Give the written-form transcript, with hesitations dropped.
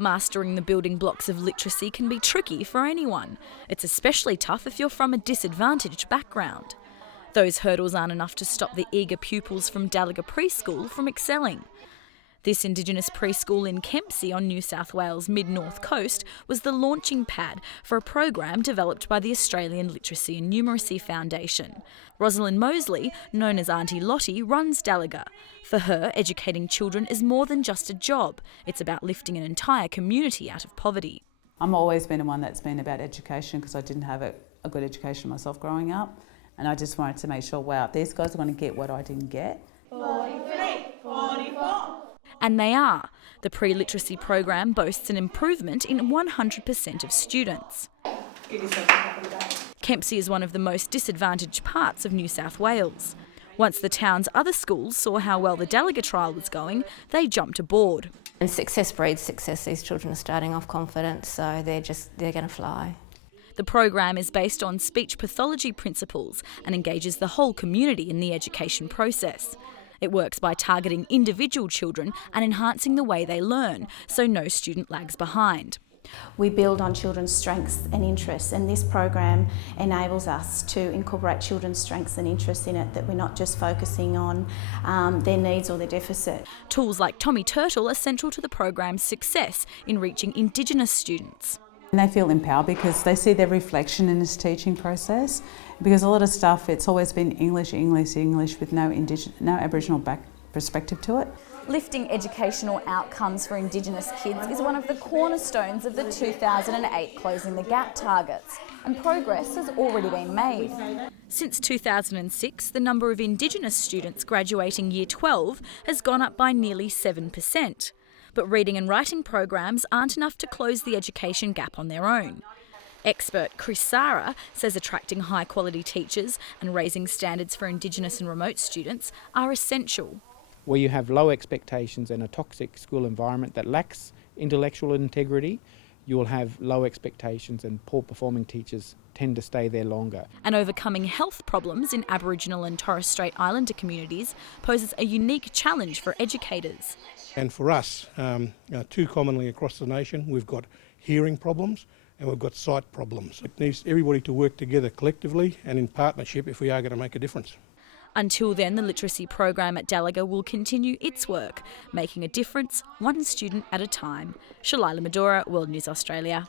Mastering the building blocks of literacy can be tricky for anyone. It's especially tough if you're from a disadvantaged background. Those hurdles aren't enough to stop the eager pupils from Dalaga Preschool from excelling. This Indigenous preschool in Kempsey on New South Wales' mid-north coast was the launching pad for a program developed by the Australian Literacy and Numeracy Foundation. Rosalind Mosley, known as Auntie Lottie, runs Dalaga. For her, educating children is more than just a job. It's about lifting an entire community out of poverty. I've always been one that's been about education because I didn't have a good education myself growing up. And I just wanted to make sure, wow, these guys are going to get what I didn't get. 43, 44. And they are. The pre-literacy program boasts an improvement in 100% of students. Kempsey is one of the most disadvantaged parts of New South Wales. Once the town's other schools saw how well the Dalaga trial was going, they jumped aboard. And success breeds success. These children are starting off confident, so they're going to fly. The program is based on speech pathology principles and engages the whole community in the education process. It works by targeting individual children and enhancing the way they learn, so no student lags behind. We build on children's strengths and interests, and this program enables us to incorporate children's strengths and interests in it, that we're not just focusing on their needs or their deficit. Tools like Tommy Turtle are central to the program's success in reaching Indigenous students. And they feel empowered because they see their reflection in this teaching process. Because a lot of stuff, it's always been English, English, English with no Aboriginal perspective to it. Lifting educational outcomes for Indigenous kids is one of the cornerstones of the 2008 Closing the Gap targets, and progress has already been made. Since 2006, the number of Indigenous students graduating Year 12 has gone up by nearly 7%. But reading and writing programs aren't enough to close the education gap on their own. Expert Chris Sara says attracting high-quality teachers and raising standards for Indigenous and remote students are essential. Where you have low expectations and a toxic school environment that lacks intellectual integrity, you will have low expectations, and poor-performing teachers tend to stay there longer. And overcoming health problems in Aboriginal and Torres Strait Islander communities poses a unique challenge for educators. And for us, too commonly across the nation, we've got hearing problems and we've got sight problems. It needs everybody to work together collectively and in partnership if we are going to make a difference. Until then, the literacy program at Dalaga will continue its work, making a difference one student at a time. Shalailah Medhora, World News Australia.